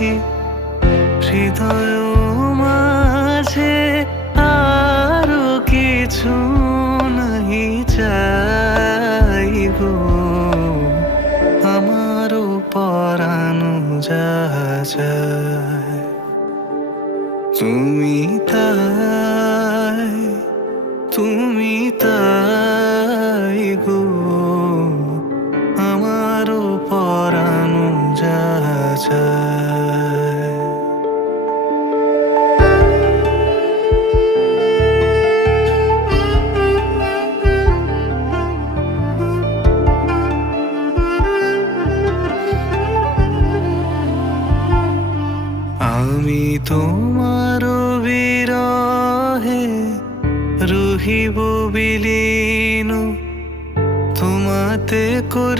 রাখি হৃদয় মাঝে, আরো কিছু নাহি চাই গো। আমারও পরানো যা যায় তুমি তাই, তুমি তাই গো। আমারও পরানো যা যায়। আমি তোমার বিরহে রহিব বিলীন, তোমাতে করি